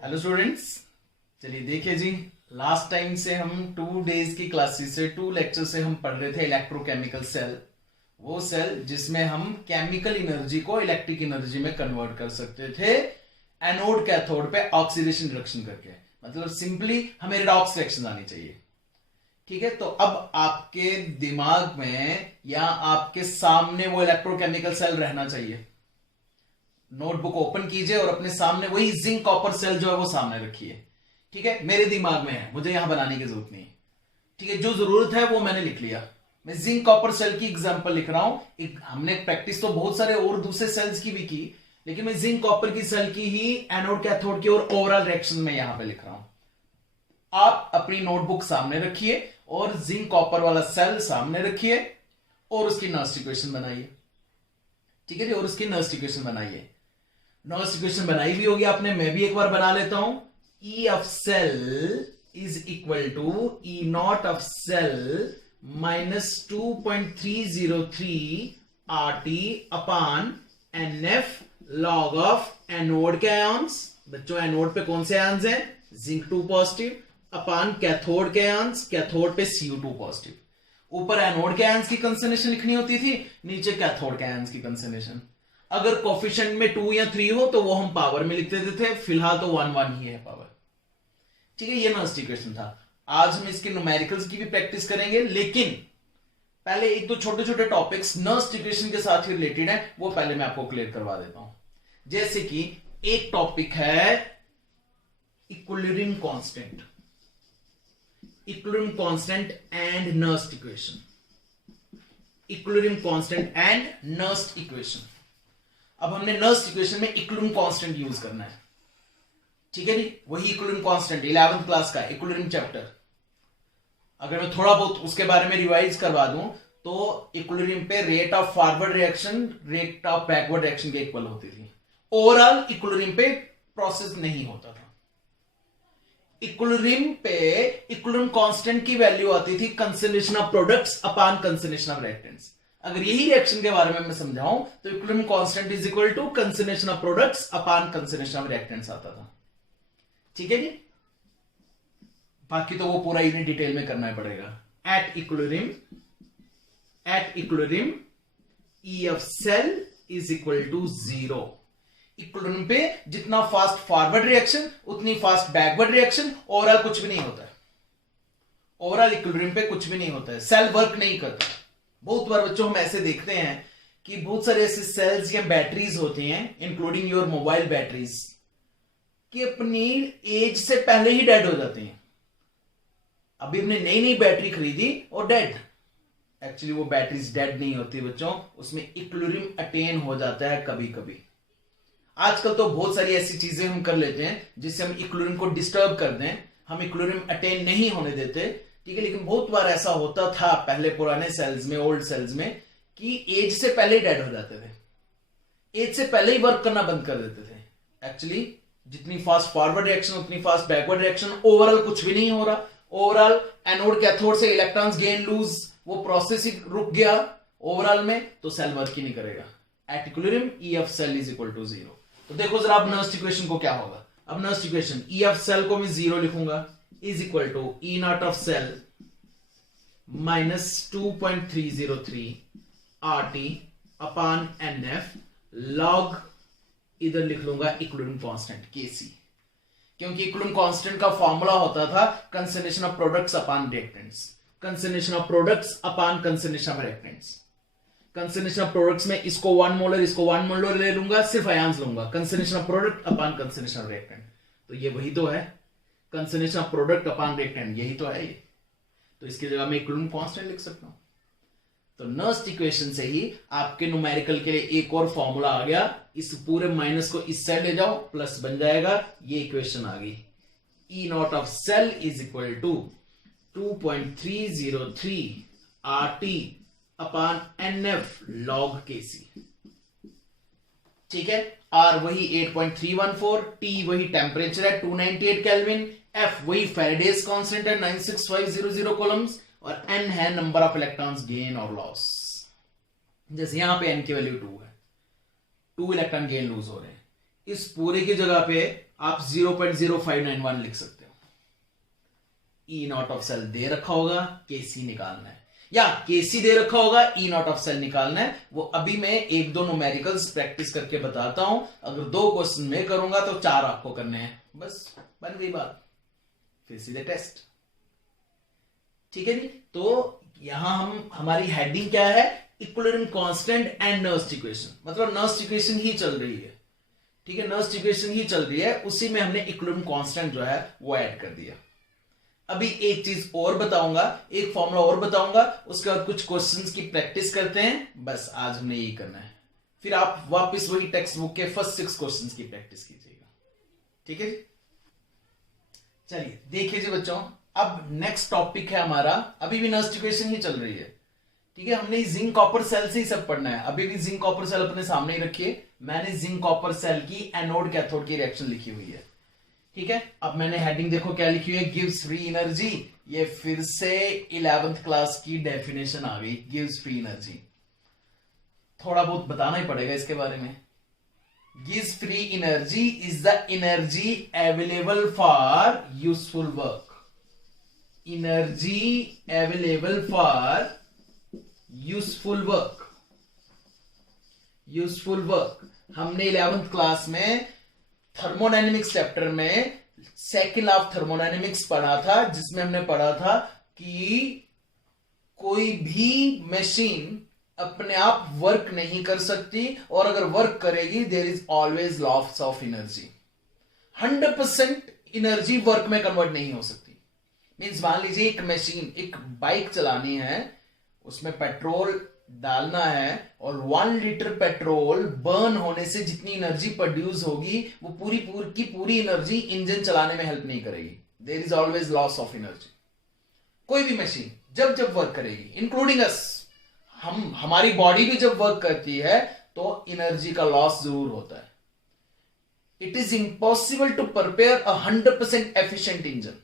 Hello students. चलिए देखिए जी, last time से हम 2 डेज की क्लासेस से 2 लेक्चर से हम पढ़ रहे थे इलेक्ट्रोकेमिकल सेल। वो सेल जिसमें हम केमिकल एनर्जी को इलेक्ट्रिक एनर्जी में कन्वर्ट कर सकते थे एनोड कैथोड पे ऑक्सीडेशन रिडक्शन करके। मतलब सिंपली हमें रिडॉक्स रिएक्शन आनी चाहिए। ठीक है, तो अब आपके दिमाग में या आपके सामने वो इलेक्ट्रोकेमिकल सेल रहना चाहिए। नोटबुक ओपन कीजिए और अपने सामने वही जिंक कॉपर सेल जो है वो सामने रखिए। ठीक है, मेरे दिमाग में है, मुझे यहां बनाने की जरूरत नहीं है। ठीक है, जो जरूरत है वो मैंने लिख लिया। मैं जिंक कॉपर सेल की एग्जांपल लिख रहा हूं। हमने प्रैक्टिस तो बहुत सारे और दूसरे सेल्स की भी की, लेकिन मैं जिंक कॉपर की सेल की ही एनोड कैथोड की और ओवरऑल रिएक्शन में यहां पे लिख रहा हूं। आप अपनी नोटबुक सामने रखिए और जिंक कॉपर वाला सेल सामने रखिए और उसकी नर्स्ट इक्वेशन बनाइए। ठीक है जी, और उसकी नर्स्ट इक्वेशन बनाइए। नॉइस इक्वेशन बनाई भी होगी आपने, मैं भी एक बार बना लेता हूं। E of cell is equal to E naught of cell -2.303 RT upon NF log of anode के आयंस। बच्चों एनोड पे कौन से आयंस हैं? जिंक 2 पॉजिटिव अपान कैथोड के आयंस, कैथोड पे Cu2 पॉजिटिव। ऊपर एनोड के आयंस की कंसंट्रेशन लिखनी होती थी, नीचे कैथोड के आयंस की कंसंट्रेशन। अगर कोफिशिएंट में 2 या 3 हो तो वो हम पावर में लिख देते थे, फिलहाल तो 1 ही है पावर। ठीक है, ये नर्स्ट इक्वेशन था। आज हम इसके न्यूमेरिकल्स की भी प्रैक्टिस करेंगे, लेकिन पहले एक दो छोटे छोटे टॉपिक्स नर्स्ट इक्वेशन के साथ ही रिलेटेड है, वो पहले मैं आपको क्लियर करवा देता हूं। जैसे कि एक टॉपिक है equilibrium constant, equilibrium constant and Nernst equation, equilibrium constant and Nernst equation. अब हमने नर्स्ट इक्वेशन में इक्विलिब्रियम कांस्टेंट यूज करना है। ठीक है जी, वही इक्विलिब्रियम कांस्टेंट 11th क्लास का इक्विलिब्रियम चैप्टर। अगर मैं थोड़ा बहुत उसके बारे में रिवाइज करवा दूं तो इक्विलिब्रियम पे rate of forward reaction rate of backward reaction के इक्वल होती थी। ओवरऑल इक्विलिब्रियम पे प्रोसेस नहीं होता था। इक्विलिब्रियम पे इक्विलिब्रियम कांस्टेंट की वैल्यू आती थी concentration of products upon concentration of reactants. अगर यही रिएक्शन के बारे में मैं समझाऊं तो equilibrium constant is equal to concentration of products upon concentration of reactants आता था। ठीक है जी, बाकी तो वो पूरा इन्हीं डिटेल में करना पड़ेगा। At equilibrium E of cell is equal to 0। Equilibrium पे जितना फास्ट फॉरवर्ड रिएक्शन उतनी फास्ट बैकवर्ड रिएक्शन। ओवरऑल कुछ भी नहीं होता है, ओवरऑल इक्विलिब्रियम पे कुछ भी नहीं होता है, सेल वर्क नहीं करता। बहुत बार बच्चों हम ऐसे देखते हैं कि बहुत सारे ऐसे सेल्स या बैटरीज होती हैं, इंक्लूडिंग योर मोबाइल बैटरीज, कि अपनी एज से पहले ही डेड हो जाती हैं। अभी हमने नई नई बैटरी खरीदी और डेड। एक्चुअली वो बैटरीज डेड नहीं होती बच्चों, उसमें इक्विलिब्रियम अटेन हो जाता है कभी कभी। आजकल तो बहुत सारी ऐसी चीजें हम कर लेते हैं जिससे हम इक्विलिब्रियम को डिस्टर्ब कर दें, हम इक्विलिब्रियम अटेन नहीं होने देते। ठीक है, लेकिन बहुत बार ऐसा होता था पहले पुराने सेल्स में, ओल्ड सेल्स में, कि एज से पहले ही डेड हो जाते थे, एज से पहले ही वर्क करना बंद कर देते थे। एक्चुअली जितनी फास्ट फॉरवर्ड रिएक्शन उतनी फास्ट बैकवर्ड रिएक्शन। ओवरऑल कुछ भी नहीं हो रहा। ओवरऑल एनोड कैथोड से इलेक्ट्रॉन्स गेन लूज, वो प्रोसेस ही रुक गया ओवरऑल में, तो सेल वर्क ही नहीं करेगा। At equilibrium E of cell is equal to 0। तो देखो जरा अब नर्स्ट इक्वेशन को क्या होगा। अब Nernst equation E of cell को मैं 0 लिखूंगा, is equal to E naught of cell -2.303 RT upon NF log, इधर लिख लूंगा इक्विलिब्रियम कांस्टेंट Kc, क्योंकि इक्विलिब्रियम कांस्टेंट का फॉर्मूला होता था concentration of products upon reactants, concentration of products upon concentration of reactants. Concentration of products में इसको 1 molar इसको 1 मोलर ले लूंगा, सिर्फ आयंस लूंगा, concentration of product upon concentration of reactant. तो ये वही तो है, concentration of product upon reactant, यही तो है ये। तो इसकी जगह मैं इक्विलिब्रियम कांस्टेंट लिख सकता हूं। तो नर्स्ट इक्वेशन से ही आपके न्यूमेरिकल के लिए एक और फॉर्मूला आ गया। इस पूरे माइनस को इस साइड ले जाओ, प्लस बन जाएगा, ये इक्वेशन आ गई। E naught of cell is equal to 2.303 RT upon NF log Kc। ठीक है, R वही 8.314, T वही टेम्परेचर है 298 केल्विन, F वही फैराडेज कांस्टेंट है 96500 कूलम्स, और N है नंबर ऑफ इलेक्ट्रॉन्स गेन और लॉस। जैसे यहां पे N की वैल्यू 2 है, 2 इलेक्ट्रॉन गेन लूज हो रहे हैं। इस पूरे की जगह पे आप 0.0591 लिख सकते हो। ई नॉट ऑफ सेल दे रखा होगा, केसी निकालना है, या केसी दे रखा होगा, ई नॉट ऑफ सेल निकालना है। वो अभी मैं एक दो न्यूमेरिकल्स प्रैक्टिस करके बताता हूं। अगर 2 क्वेश्चन में करूंगा तो 4 आपको करने हैं, बस बन गई बात, फिर सीधे टेस्ट। ठीक है जी। तो यहां हमारी हेडिंग क्या है, equilibrium constant and Nernst equation, मतलब नर्स्ट इक्वेशन ही चल रही है। ठीक है, नर्स्ट इक्वेशन ही चल रही है, उसी में हमने इक्विलिब्रियम कांस्टेंट जो है वो ऐड कर दिया। अभी एक चीज और बताऊंगा, एक फॉर्मूला और बताऊंगा, उसके बाद कुछ क्वेश्चंस की प्रैक्टिस करते हैं। बस आज हमने यही करना है, फिर आप वापस वही टेक्स्ट बुक के फर्स्ट 6 क्वेश्चंस की प्रैक्टिस कीजिएगा। ठीक है जी। चलिए देखिए जी बच्चों, अब नेक्स्ट टॉपिक है हमारा, अभी भी नर्स्ट इक्वेशन ही चल रही है। ठीक है, हमने जिंक कॉपर सेल से ही सब पढ़ना है। अभी भी जिंक कॉपर सेल अपने सामने ही रखिए। मैंने जिंक कॉपर सेल की एनोड कैथोड की रिएक्शन लिखी हुई है। ठीक है, अब मैंने हेडिंग देखो क्या लिखी हुई है, गिव्स फ्री एनर्जी। ये फिर से 11th क्लास की डेफिनेशन आ गई, गिव्स फ्री एनर्जी। थोड़ा बहुत बताना ही पड़ेगा इसके बारे में। Gives free energy is the energy available for useful work. Energy available for useful work. Useful work हमने 11th क्लास में थर्मोडायनेमिक्स चैप्टर में सेकंड लॉ ऑफ थर्मोडायनेमिक्स पढ़ा था, जिसमें हमने पढ़ा था कि कोई भी मशीन अपने आप वर्क नहीं कर सकती, और अगर वर्क करेगी there is always loss of energy. 100% energy work में कन्वर्ट नहीं हो सकती। मींस मान लीजिए एक मशीन, एक बाइक चलानी है, उसमें पेट्रोल डालना है, और 1 लीटर पेट्रोल बर्न होने से जितनी एनर्जी प्रोड्यूस होगी वो पूरी एनर्जी इंजन चलाने में हेल्प नहीं करेगी। There is always loss of energy. कोई भी मशीन जब जब वर्क करेगी, इंक्लूडिंग अस, हमारी बॉडी भी जब वर्क करती है तो एनर्जी का लॉस जरूर होता है। It is impossible to prepare a 100% efficient engine.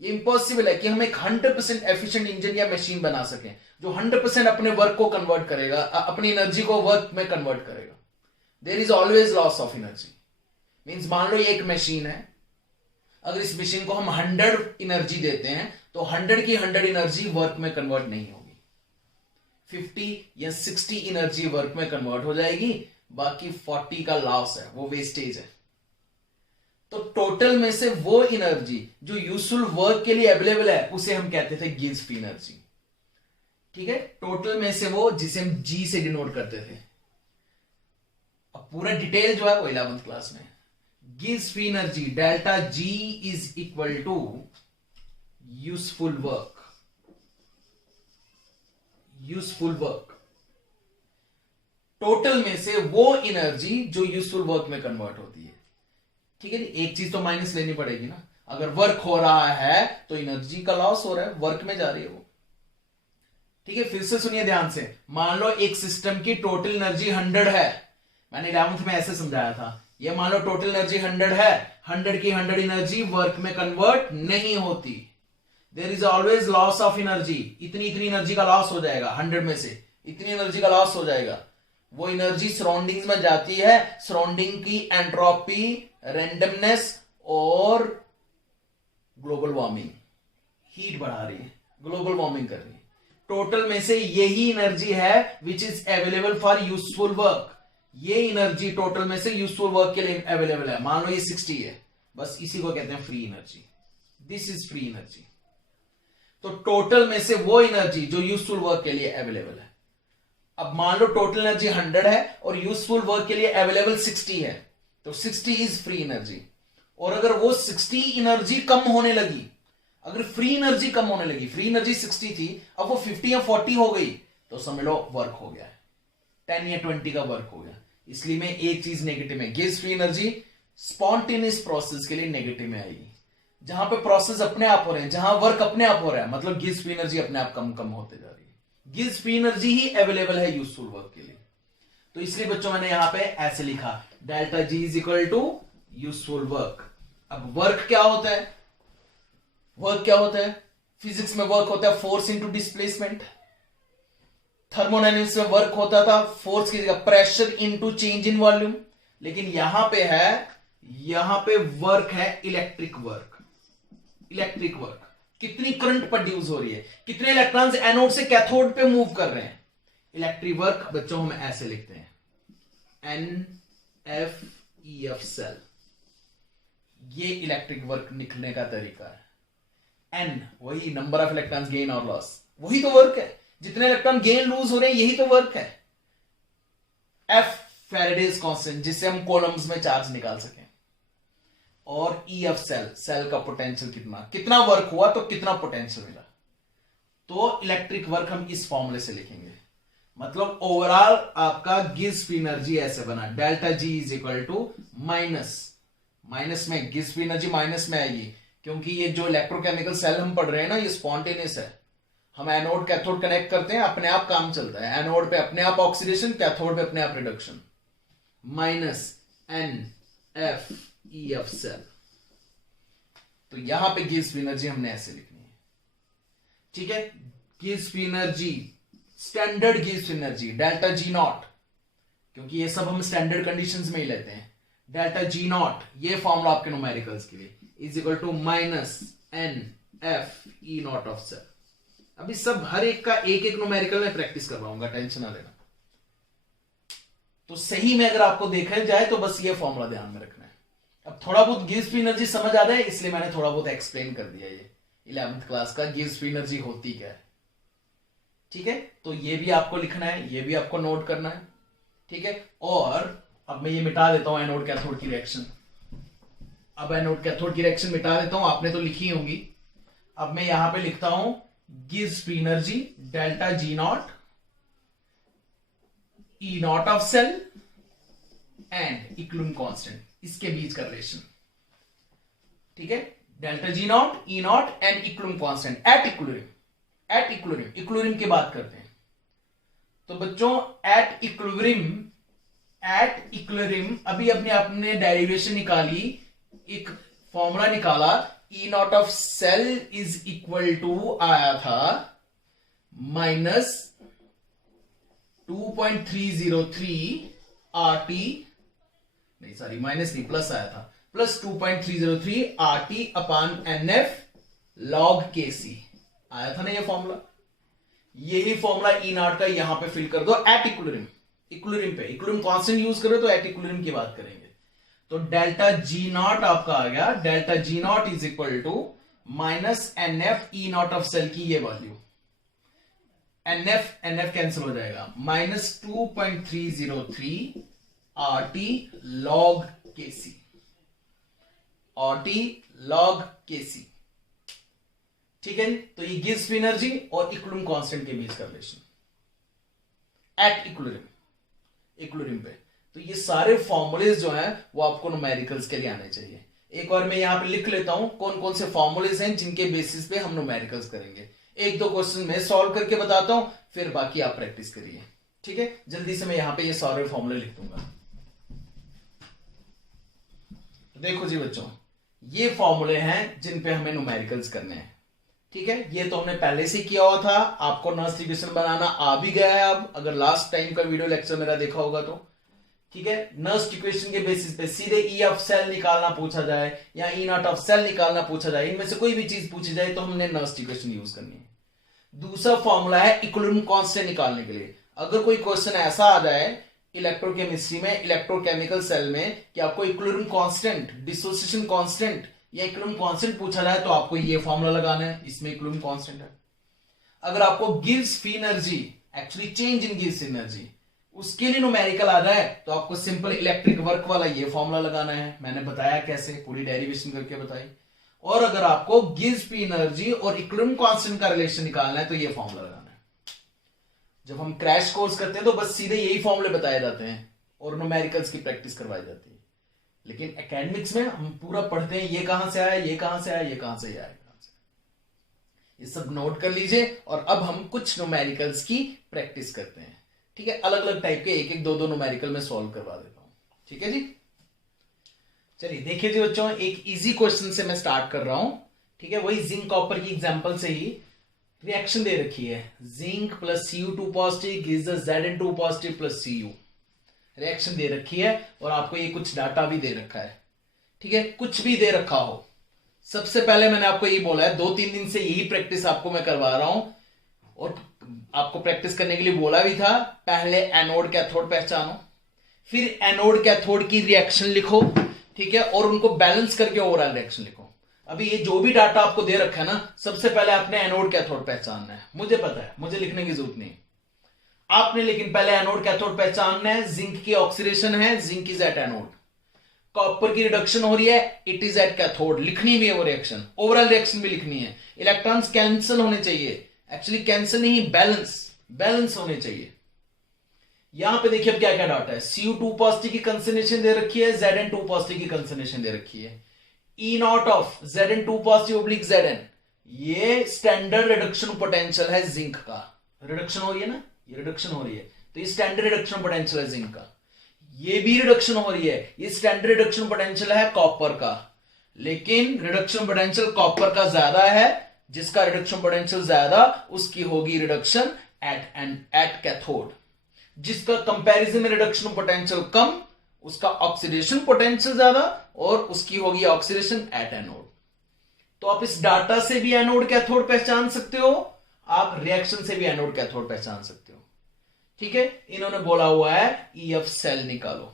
ये इंपॉसिबल है कि हम एक 100% एफिशिएंट इंजन या मशीन बना सकें जो 100% अपने वर्क को कन्वर्ट करेगा, अपनी एनर्जी को वर्क में कन्वर्ट करेगा। There is always loss of energy. Means मान लो ये एक मशीन है, अगर इस मशीन को हम 100 एनर्जी देते हैं तो 100 की 100 एनर्जी वर्क में कन्वर्ट नहीं होगी। 50 या 60 एनर्जी वर्क में कन्वर्ट हो जाएगी, बाकी 40 का लॉस है, वो वेस्टेज है। तो टोटल में से वो एनर्जी जो यूजफुल वर्क के लिए अवेलेबल है उसे हम कहते थे गिव्स फ्री एनर्जी। ठीक है, टोटल में से वो, जिसे हम जी से डिनोट करते थे। अब पूरा डिटेल जो है वो 11th क्लास में। Gives free energy delta G is equal to useful work. Useful work total में से वो एनर्जी जो यूजफुल वर्क में कन्वर्ट होती है। ठीक है, एक चीज तो माइनस लेनी पड़ेगी ना। अगर वर्क हो रहा है तो एनर्जी का लॉस हो रहा है, वर्क में जा रही है वो। ठीक है, फिर से सुनिए ध्यान से। मान लो एक सिस्टम की टोटल एनर्जी 100 है, मैंने 11th में ऐसे समझाया था। ये मान लो टोटल एनर्जी 100 है, 100 की 100 एनर्जी वर्क में कन्वर्ट नहीं होती। There is always loss of energy. इतनी एनर्जी का लॉस हो जाएगा, 100 में से इतनी एनर्जी का लॉस हो जाएगा। वो एनर्जी सराउंडिंग्स में जाती है, सराउंडिंग की एंट्रोपी, रैंडमनेस और ग्लोबल वार्मिंग, हीट बढ़ा रही है, ग्लोबल वार्मिंग कर रही है। टोटल में से यही एनर्जी है which is available for useful work. ये एनर्जी टोटल में से यूजफुल वर्क के लिए अवेलेबल है। मान लो ये 60 है, बस इसी को कहते हैं free energy. This is free energy. तो टोटल में से वो एनर्जी जो यूजफुल वर्क के लिए अवेलेबल है। अब मान लो टोटल एनर्जी 100 है और यूजफुल वर्क के लिए अवेलेबल 60 है, तो 60 इज फ्री एनर्जी। और अगर वो 60 एनर्जी कम होने लगी, अगर फ्री एनर्जी कम होने लगी, फ्री एनर्जी 60 थी, अब वो 50 या 40 हो गई, तो समझ लो वर्क हो गया है, 10 या 20 का वर्क हो गया। इसलिए में एक चीज नेगेटिव है, gives free energy spontaneous process के लिए नेगेटिव में आएगी। जहां पे प्रोसेस अपने आप हो रहे हैं, जहां वर्क अपने आप हो रहा है, मतलब गिव्स फ्री एनर्जी अपने आप कम कम होते जा रही है। गिव्स फ्री एनर्जी ही अवेलेबल है यूजफुल वर्क के लिए। तो इसलिए बच्चों मैंने यहां पे ऐसे लिखा, delta G is equal to useful work. अब वर्क क्या होता है? वर्क क्या होता है? फिजिक्स में वर्क होता है फोर्स इंटू डिस्प्लेसमेंट। थर्मोडायनेमिक्स में वर्क होता था फोर्स की जगह pressure into change in volume. लेकिन यहां पे है, यहां पे वर्क है इलेक्ट्रिक वर्क। इलेक्ट्रिक वर्क कितनी करंट प्रोड्यूस हो रही है, कितने इलेक्ट्रॉन्स एनोड से कैथोड पे मूव कर रहे हैं। इलेक्ट्रिक वर्क बच्चों हम ऐसे लिखते हैं NF सेल। ये इलेक्ट्रिक वर्क निकलने का तरीका है। N वही नंबर ऑफ इलेक्ट्रॉन्स गेन और लॉस, वही तो वर्क है। जितने इलेक्ट्रॉन गेन लूज हो रहे हैं यही तो वर्क है। F फैराडेज कांस्टेंट, जिससे हम कॉलम्स में चार्ज निकाल सकें। और EF सेल, सेल का पोटेंशियल कितना वर्क हुआ तो कितना पोटेंशियल मिला। तो इलेक्ट्रिक वर्क हम इस फॉर्मूले से लिखेंगे। मतलब ओवरऑल आपका गिब्स एनर्जी ऐसे बना, delta G is equal to minus में गिब्स एनर्जी माइनस में आएगी, क्योंकि ये जो इलेक्ट्रोकेमिकल सेल हम पढ़ रहे हैं ना, ये स्पॉन्टेनियस है। हम एनोड कैथोड कनेक्ट करते हैं, अपने आप काम चलता है। एनोड पे अपने आप ऑक्सीडेशन, कैथोड पे अपने आप रिडक्शन। Minus NF cell. तो यहां पे गिब्स एनर्जी हमने ऐसे लिखनी है, ठीक है। Gibbs energy, standard Gibbs energy delta G not, क्योंकि ये सब हम स्टैंडर्ड कंडीशंस में ही लेते हैं। डेल्टा जी नॉट, ये फॉर्मूला आपके न्यूमेरिकल्स के लिए, is equal to minus NF of cell. अभी सब हर एक का एक एक न्यूमेरिकल में प्रैक्टिस करवाऊंगा, टेंशन ना लेना। तो सही में अगर आपको देखा जाए तो बस ये फॉर्मूला ध्यान में रखना है। अब थोड़ा बहुत गिब्स एनर्जी समझ आ रहा है, इसलिए मैंने थोड़ा बहुत एक्सप्लेन कर दिया ये 11th क्लास का गिब्स एनर्जी होती क्या है, ठीक है। तो ये भी आपको लिखना है, ये भी आपको नोट करना है, ठीक है। और अब मैं ये मिटा देता हूं एनोड कैथोड की रिएक्शन। अब एनोड कैथोड की रिएक्शन मिटा देता हूं, आपने तो लिखी होंगी। अब मैं यहां पे लिखता हूं Gibbs energy delta G naught E naught of cell and equilibrium constant, इसके बीच का रिलेशन, ठीक है। Delta G naught, E naught and equilibrium constant at equilibrium. At equilibrium, equilibrium की बात करते हैं। तो बच्चों एट इक्विलिब्रियम अभी अपने आपने डेरिवेशन निकाली, एक फॉर्मूला निकाला, E naught of cell is equal to आया था माइनस 2.303 RT, नहीं सॉरी माइनस नहीं, प्लस आया था, plus 2.303 RT upon NF log KC आया था ना ये फॉर्मूला। यही फॉर्मूला E नॉट का यहां पे फिल कर दो एट इक्विलिब्रियम। इक्विलिब्रियम पे इक्विलिब्रियम कांस्टेंट यूज करो तो एट इक्विलिब्रियम की बात करेंगे। तो डेल्टा जी नॉट आपका आ गया, delta G naught is equal to minus NF E naught of cell की ये वैल्यू, NF कैंसिल हो जाएगा, minus 2.303 RT log KC, RT log KC, ठीक है। तो ये गिब्स एनर्जी और इक्विलिब्रियम कांस्टेंट के बीच का रिलेशन एट इक्विलिब्रियम पे। तो ये सारे फॉर्मूलेज जो हैं वो आपको न्यूमेरिकल्स के लिए आने चाहिए। एक बार मैं यहां पे लिख लेता हूं कौन कौन से फॉर्मूलेज हैं जिनके बेसिस पे हम न्यूमेरिकल्स करेंगे। एक दो क्वेश्चन मैं सॉल्व करके बताता हूं, फिर बाकी आप प्रैक्टिस करिए, ठीक है। जल्दी से मैं यहां पे ये सारे फॉर्मूले लिख दूंगा। तो देखो जी बच्चों, ये फॉर्मूले हैं जिन पे हमें न्यूमेरिकल्स करने हैं, ठीक है। ये तो हमने पहले से किया हुआ था, आपको नर्स इक्वेशन बनाना आ भी गया है अब, अगर लास्ट टाइम का वीडियो लेक्चर मेरा देखा होगा तो, ठीक है। नर्स इक्वेशन के बेसिस पे सीधे E ऑफ सेल निकालना पूछा जाए या E नॉट ऑफ सेल निकालना पूछा जाए, इनमें से कोई भी चीज पूछी जाए तो हमने नर्स इक्वेशन यूज करनी है। दूसरा फॉर्मूला है इक्विलिब्रियम कांस्टेंट निकालने के लिए। अगर कोई क्वेश्चन ऐसा आ जाए इलेक्ट्रोकेमिस्ट्री में, इलेक्ट्रोकेमिकल सेल में, कि आपको इक्विलिब्रियम कांस्टेंट, डिसोसिएशन कांस्टेंट या इक्विलिब्रियम कांस्टेंट पूछा जाए तो आपको ये फॉर्मूला लगाना है, इसमें इक्विलिब्रियम कांस्टेंट है। अगर आपको Gibbs energy, actually change in Gibbs energy, उसके लिए न्यूमेरिकल आ जाए तो आपको सिंपल इलेक्ट्रिक वर्क वाला ये फॉर्मूला लगाना है, मैंने बताया कैसे, पूरी डेरिवेशन करके बताई। और अगर आपको गिब्स एनर्जी और इक्विलिब्रियम कांस्टेंट का रिलेशन निकालना है तो ये फॉर्मूला लगाना है। जब हम क्रैश कोर्स करते हैं तो बस सीधे यही फॉर्मूले बताए जाते हैं और न्यूमेरिकल्स की प्रैक्टिस करवाई जाती है। लेकिन एकेडमिक्स में हम पूरा पढ़ते हैं, ये कहां से आया, ये कहां से आया, ये कहां से आया, ये सब नोट कर लीजिए। और अब हम कुछ न्यूमेरिकल्स की प्रैक्टिस करते हैं, ठीक है। अलग अलग टाइप के एक एक दो न्यूमेरिकल में सॉल्व करवा देता हूं, ठीक है जी। चलिए देखिए जी बच्चों, एक इजी क्वेश्चन से मैं स्टार्ट कर रहा हूं, ठीक है। वही जिंक कॉपर की एग्जांपल से ही रिएक्शन दे रखी है, zinc plus Cu2 positive gives the Zn2 positive plus Cu। Reaction दे रखी है और आपको ये कुछ डाटा भी दे रखा है, ठीक है, कुछ भी दे रखा हो। सबसे पहले मैंने आपको ये बोला है, 2-3 दिन से यही प्रैक्टिस आपको मैं करवा रहा हूं और आपको प्रैक्टिस करने के लिए बोला भी था। पहले एनोड कैथोड पहचानो, फिर एनोड कैथोड की रिएक्शन लिखो, ठीक है, और उनको बैलेंस करके ओवरऑल रिएक्शन लिखो। अभी ये जो भी डाटा आपको दे रखा है ना, सबसे पहले आपने एनोड कैथोड पहचानना है। मुझे पता है, मुझे लिखने की जरूरत नहीं आपने, लेकिन पहले एनोड कैथोड पहचानना है। जिंक की ऑक्सीडेशन है, zinc is at anode. Copper की रिडक्शन हो रही है, इट इज एट कैथोड। लिखनी भी है वो रिएक्शन, ओवरऑल रिएक्शन भी लिखनी है। इलेक्ट्रॉन्स कैंसिल होने चाहिए, एक्चुअली कैंसिल नहीं, बैलेंस होने चाहिए। यहां पे देखिए अब क्या क्या डाटा है। Cu2 पॉजिटिव की कंसंट्रेशन दे रखी है, Zn2 पॉजिटिव की कंसंट्रेशन दे रखी है। E naught of Zn2 positive oblique Zn, ये स्टैंडर्ड रिडक्शन पोटेंशियल है जिंक का। रिडक्शन हो रही है ना, ये रिडक्शन हो रही है, तो ये स्टैंडर्ड रिडक्शन पोटेंशियल है जिंक का। ये भी रिडक्शन हो रही है, ये स्टैंडर्ड रिडक्शन पोटेंशियल है कॉपर का। लेकिन रिडक्शन पोटेंशियल कॉपर का ज्यादा है, जिसका रिडक्शन पोटेंशियल ज्यादा उसकी होगी रिडक्शन एट कैथोड। जिसका कंपैरिजन में रिडक्शन पोटेंशियल कम, उसका ऑक्सीडेशन पोटेंशियल ज्यादा और उसकी होगी ऑक्सीडेशन एट एनोड। तो आप इस डाटा से भी एनोड कैथोड पहचान सकते हो, आप रिएक्शन से भी एनोड कैथोड पहचान सकते हो, ठीक है। इन्होंने बोला हुआ है EF सेल निकालो,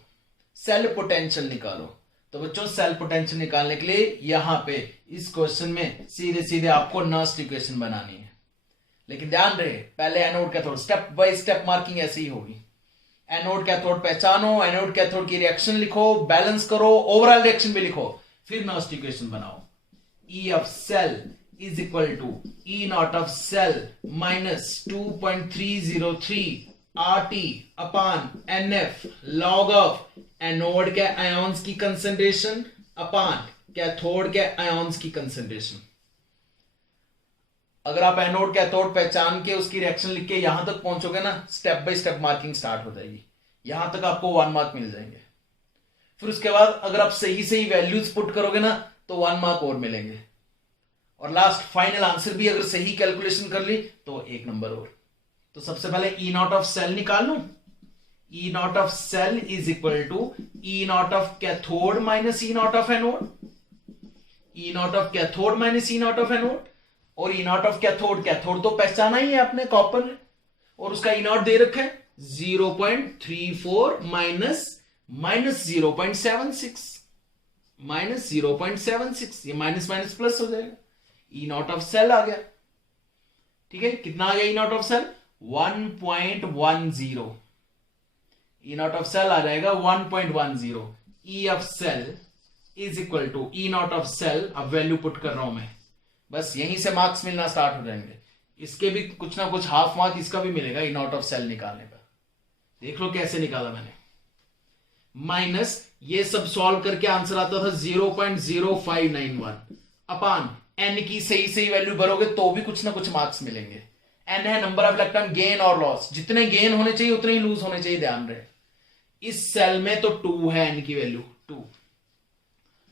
सेल पोटेंशियल निकालो। तो बच्चों सेल पोटेंशियल निकालने के लिए यहां पे इस क्वेश्चन में सीधे सीधे आपको नर्स्ट इक्वेशन बनानी है। लेकिन ध्यान रहे, पहले anode cathode, step by step marking ऐसी ही होगी। एनोड कैथोड पहचानो, एनोड कैथोड की रिएक्शन लिखो, बैलेंस करो, ओवरऑल रिएक्शन भी लिखो, फिर नर्स्ट इक्वेशन बनाओ। EF cell is equal to E naught of cell minus 2.303 RT upon NF log of anode के आयोन्स की कंसंट्रेशन अपान कैथोड के आयोन्स की कंसंट्रेशन। अगर आप एनोड कैथोड पहचान के उसकी रिएक्शन लिख के यहां तक पहुंचोगे ना, step by step marking start हो जाएगी। यहां तक आपको 1 मार्क मिल जाएंगे। फिर उसके बाद अगर आप सही सही वैल्यूज पुट करोगे ना, तो 1 मार्क और मिलेंगे। और लास्ट फाइनल आंसर भी अगर सही कैलकुलेशन कर ली तो 1 नंबर और। तो सबसे पहले E नॉट ऑफ सेल निकाल लूं। E naught of cell is equal to E naught of cathode minus E naught of anode. E naught of cathode minus E naught of anode. और E naught of cathode, cathode तो पहचाना ही है आपने copper में, और उसका E not they रखा है 0.34 माइनस 0.76, माइनस 0.76, ये माइनस माइनस प्लस हो जाएगा। E नॉट ऑफ सेल आ गया, ठीक है। कितना आ गया E naught of cell? 1.10। E naught of cell आ जाएगा 1.10। E of cell is equal to E naught of cell, अब वैल्यू पुट कर रहा हूं मैं, बस यहीं से मार्क्स मिलना स्टार्ट हो जाएंगे। इसके भी कुछ ना कुछ हाफ मार्क इसका भी मिलेगा E नॉट ऑफ सेल निकालने का। देख लो कैसे निकाला मैंने। माइनस ये सब सॉल्व करके आंसर आता था 0.0591 अपान एन की सही वैल्यू भरोगे तो भी कुछ ना कुछ मार्क्स मिलेंगे। एन है नंबर ऑफ इलेक्ट्रॉन गेन और लॉस, जितने गेन होने चाहिए उतने ही लूज होने चाहिए, ध्यान रहे। इस सेल में तो 2 है एन की वैल्यू 2।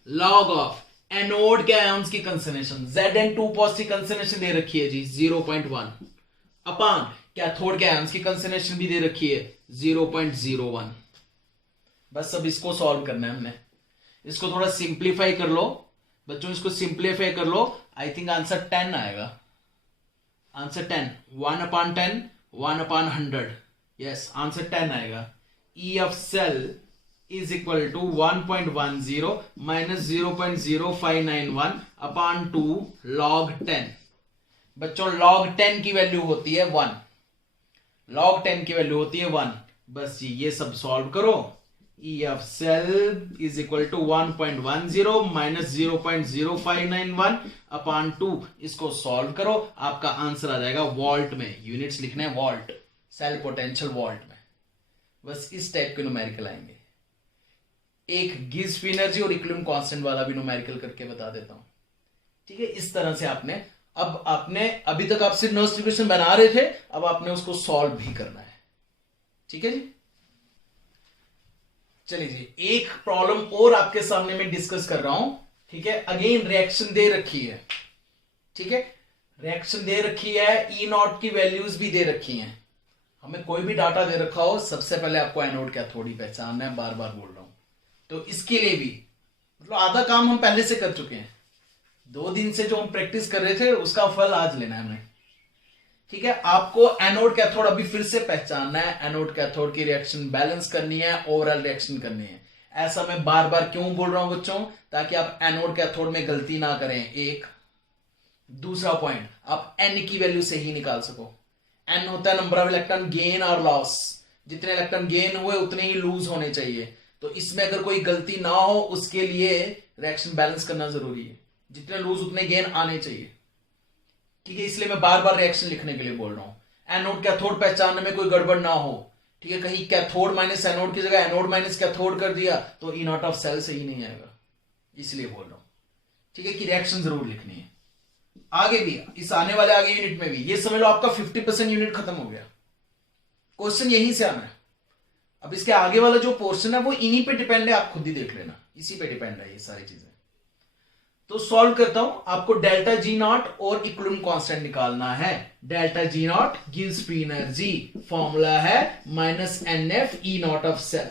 लॉग ऑफ एनोड के आयन्स की कंसंट्रेशन, Zn2 पॉजिटिव कंसंट्रेशन दे रखी है जी 0.1 अपान कैथोड के आयन्स की कंसंट्रेशन भी दे रखी है 0.01। बस अब इसको सॉल्व करना है हमने। इसको थोड़ा सिंप्लीफाई कर लो बच्चों, इसको सिंप्लीफाई कर लो। आई थिंक आंसर 10 आएगा। आंसर 10, 1/10, 1/100, यस आंसर 10 आएगा। E of cell is equal to 1.10 minus 0.0591 upon 2 log 10। बच्चों log 10 की वैल्यू होती है 1, log 10 की वैल्यू होती है 1। बस ये सब सॉल्व करो। E of cell is equal to 1.10 minus 0.0591 upon 2, इसको सॉल्व करो, आपका आंसर आ जाएगा वोल्ट में। यूनिट्स लिखना है वोल्ट, सेल पोटेंशियल वोल्ट में। बस इस टाइप के न्यूमेरिकल आएंगे। एक गिब्स एनर्जी और इक्विलिब्रियम कांस्टेंट वाला भी न्यूमेरिकल करके बता देता हूं, ठीक है। इस तरह से आपने अभी तक आप सिर्फ नर्स इक्वेशन बना रहे थे, अब आपने उसको सॉल्व भी करना है, ठीक है जी। चलिए जी, एक प्रॉब्लम और आपके सामने मैं डिस्कस कर रहा हूं, ठीक है। अगेन रिएक्शन दे रखी है, ठीक है, रिएक्शन दे रखी है, E नॉट की वैल्यूज भी दे रखी हैं। हमें कोई भी डाटा दे रखा हो, सबसे पहले आपको एनोड कैथोड ही पहचानना है, बार बार बोल रहा हूं। तो इसके लिए भी मतलब आधा काम हम पहले से कर चुके हैं, 2 दिन से जो हम प्रैक्टिस कर रहे थे उसका फल आज लेना है हमें। ठीक है, आपको एनोड कैथोड अभी फिर से पहचानना है, एनोड कैथोड की रिएक्शन बैलेंस करनी है, ओवरऑल रिएक्शन करनी है। ऐसा मैं बार बार क्यों बोल रहा हूं बच्चों, ताकि आप एनोड कैथोड में गलती ना करें। एक दूसरा पॉइंट, आप एन की वैल्यू सही निकाल सको। एन होता है नंबर ऑफ इलेक्ट्रॉन गेन और लॉस, जितने इलेक्ट्रॉन गेन हुए उतने ही लूज होने चाहिए। तो इसमें अगर कोई गलती ना हो उसके लिए रिएक्शन बैलेंस करना जरूरी है, जितने लूज उतने गेन आने चाहिए। ठीक है, इसलिए मैं बार बार रिएक्शन लिखने के लिए बोल रहा हूं। एनोड कैथोड पहचानने में कोई गड़बड़ ना हो। ठीक है, कहीं कैथोड माइनस एनोड की जगह एनोड माइनस कैथोड कर दिया तो ई नॉट ऑफ सेल सही नहीं आएगा, इसलिए बोल रहा हूं। ठीक है, कि रिएक्शन जरूर लिखनी है। आगे भी इस आने वाले आगे यूनिट में भी ये समझ लो आपका 50% यूनिट खत्म हो गया। क्वेश्चन यहीं से आना है। अब इसके आगे वाला जो पोर्शन है वो इन्हीं पे डिपेंड है, आप खुद ही देख लेना, इसी पे डिपेंड है ये सारी चीजें। तो सॉल्व करता हूं, आपको डेल्टा जी नॉट और इक्विलिब्रियम कांस्टेंट निकालना है। Delta G naught gives free energy, formula है minus n F E naught of cell.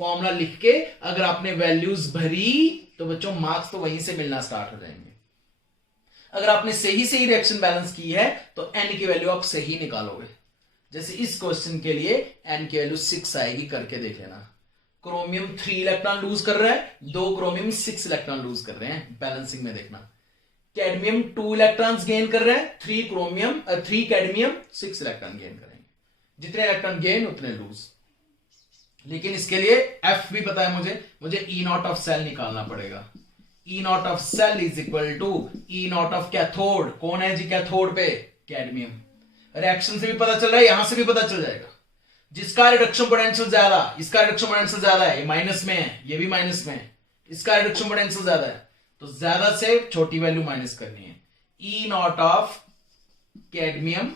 Formula लिख के अगर आपने वैल्यूज भरी तो बच्चों मार्क्स तो वहीं से मिलना स्टार्ट हो जाएंगे। अगर आपने सही सही रिएक्शन बैलेंस की है तो एन की वैल्यू आप सही निकालोगे। जैसे इस क्वेश्चन के लिए एन की वैल्यू 6 आएगी, करके देख लेना। क्रोमियम 3 इलेक्ट्रॉन लूज कर रहा है, 2 क्रोमियम 6 इलेक्ट्रॉन लूज कर रहे हैं, बैलेंसिंग में देखना। कैडमियम 2 इलेक्ट्रॉन्स गेन कर रहे हैं, 3 कैडमियम 6 इलेक्ट्रॉन गेन करेंगे। जितने इलेक्ट्रॉन गेन उतने लूज। लेकिन इसके लिए एफ भी पता है मुझे ई नॉट ऑफ सेल निकालना पड़ेगा। E naught of cell is equal to E naught of cathode. कौन है जी कैथोड पे? कैडमियम। रिएक्शन से भी पता चल रहा है, यहां से भी पता चल जाएगा। जिसका रिडक्शन पोटेंशियल ज्यादा, इसका रिडक्शन पोटेंशियल ज्यादा है, ये माइनस में है, ये भी माइनस में है, इसका रिडक्शन पोटेंशियल ज्यादा है, तो ज्यादा से छोटी वैल्यू माइनस करनी है। E naught of cadmium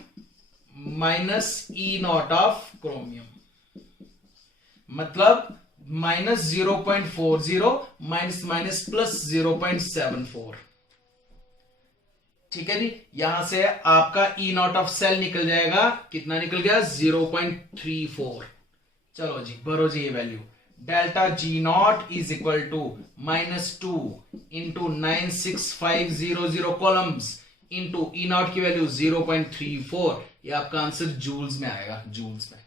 minus E naught of chromium, मतलब माइनस 0.40 माइनस माइनस प्लस 0.74। ठीक है जी, यहां से आपका ई नॉट ऑफ सेल निकल जाएगा, कितना निकल गया? 0.34। चलो जी भरो जी ये value. Delta G naught is equal to -2 into 96500 coulombs into E naught की वैल्यू 0.34। ये आपका आंसर जूल्स में आएगा। जूल्स में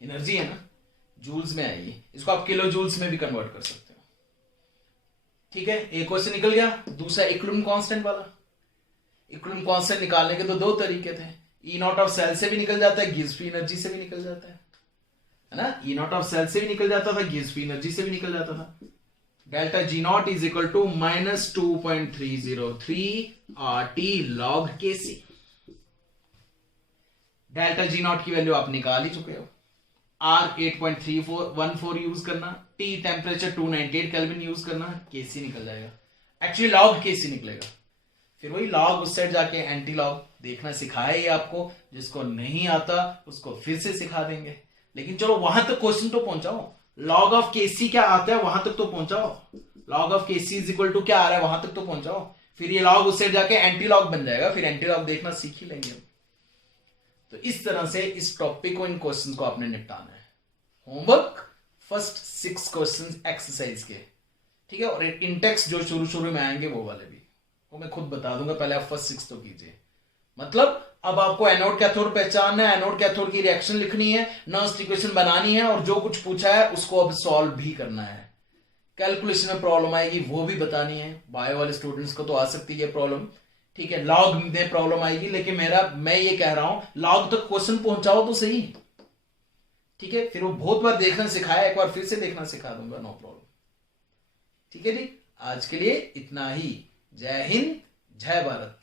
एनर्जी है ना, जूल्स में आएगी। इसको आप किलो जूल्स में भी कन्वर्ट कर सकते हो। ठीक है, एक क्वेश्चन निकल गया। दूसरा इक्विलिब्रियम कांस्टेंट वाला। इक्विलिब्रियम कांस्टेंट निकालने के तो 2 तरीके थे। ई नॉट ऑफ सेल से भी निकल जाता है, गिव्स फ्री एनर्जी से भी निकल जाता है ना। ई नॉट ऑफ सेल से भी निकल जाता था, गिव्स फ्री एनर्जी से भी निकल जाता था। Delta G naught is equal to -2.303 RT log Kc। Delta G naught की वैल्यू आप निकाल ही चुके हो। R 8.314 यूज करना, T टेम्परेचर 298 केल्विन यूज करना, Kc निकल जाएगा। एक्चुअली log Kc निकलेगा। फिर वही log उस साइड जाके एंटी लॉग देखना सिखाया ही आपको। जिसको नहीं आता उसको फिर से सिखा देंगे। लेकिन चलो वहां तक क्वेश्चन तो पहुंचाओ। log ऑफ Kc क्या आता है वहां तक तो पहुंचाओ। log of Kc is equal to क्या आ रहा है वहां तक तो पहुंचाओ। फिर ये log उस साइड जाके एंटी लॉग बन जाएगा, फिर एंटी लॉग देखना सीख ही लेंगे हम। तो इस तरह से इस टॉपिक को, इन क्वेश्चन को आपने निपटाना है। होमवर्क फर्स्ट 6 क्वेश्चन एक्सरसाइज के, ठीक है। और इंटेक्स जो शुरू में आएंगे वो वाले भी, वो मैं खुद बता दूंगा। पहले आप फर्स्ट 6 तो कीजिए। मतलब अब आपको एनोड कैथोड पहचानना है, एनोड कैथोड की रिएक्शन लिखनी है, नर्स्ट इक्वेशन बनानी है, और जो कुछ पूछा है उसको अब सॉल्व भी करना है। कैलकुलेशन में प्रॉब्लम आएगी वो भी बतानी है। बायो वाले स्टूडेंट्स को तो आ सकती है प्रॉब्लम, ठीक है। लॉग में प्रॉब्लम आएगी, लेकिन मैं ये कह रहा हूं लॉग तक क्वेश्चन पहुंचाओ तो सही, ठीक है। फिर वो बहुत बार देखना सिखाया, एक बार फिर से देखना सिखा दूंगा, नो प्रॉब्लम। ठीक है जी, आज के लिए इतना ही। जय हिंद, जय भारत।